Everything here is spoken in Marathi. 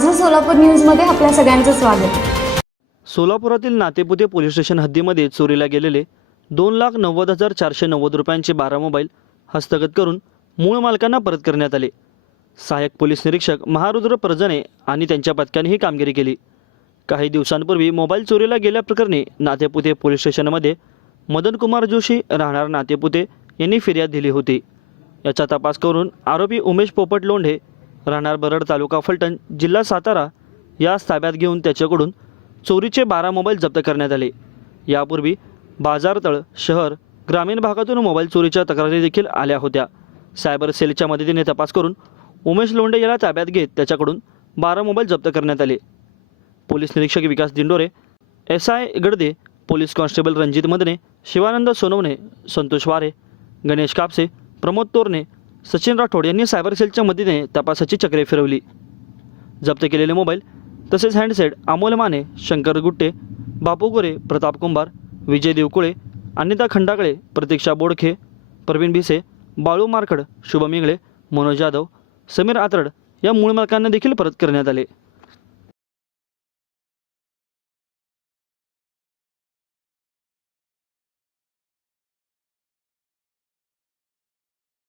माझं सोलापूर न्यूजमध्ये आपल्या सगळ्यांचं स्वागत। सोलापुरातील नातेपुते पोलीस स्टेशन हद्दीमध्ये चोरीला गेलेले 2,90,490 रुपयांचे 12 मोबाईल हस्तगत करून मूळ मालकांना परत करण्यात आले। सहाय्यक पोलीस निरीक्षक महारुद्र परजणे आणि त्यांच्या पथकाने ही कामगिरी केली। काही दिवसांपूर्वी मोबाईल चोरीला गेल्याप्रकरणी नातेपुते पोलीस स्टेशनमध्ये मदन कुमार जोशी राहणार नातेपुते यांनी फिर्याद दिली होती। याचा तपास करून आरोपी उमेश पोपट लोंढे राहणार बरड तालुका फलटण जिल्हा सातारा यास ताब्यात घेऊन त्याच्याकडून चोरीचे 12 मोबाईल जप्त करण्यात आले। यापूर्वी बाजारतळ शहर ग्रामीण भागातून मोबाईल चोरीच्या तक्रारी देखील आल्या होत्या। सायबर सेलच्या मदतीने तपास करून उमेश लोंढे याला ताब्यात घेत त्याच्याकडून 12 मोबाईल जप्त करण्यात आले। पोलीस निरीक्षक Vikas Dindore, SI Gadade, police constable Ranjit Madane, Shivanand Sonawane, Santosh Ware, Ganesh Kapse, Pramod तोरणे, सचिन राठोड यांनी सायबर सेलच्या मदतीने तपासाची चक्रे फिरवली। जप्त केलेले मोबाईल तसेच हँडसेट अमोल माने, शंकर गुट्टे, बापू गोरे, प्रताप कुंभार, विजय देवकुळे, अनिता खंडाकळे, प्रतीक्षा बोडखे, प्रवीण भिसे, बाळू मारखड, शुभम इंगळे, मनोज जाधव, समीर आतरड या मूळ मालकांना देखील परत करण्यात आले।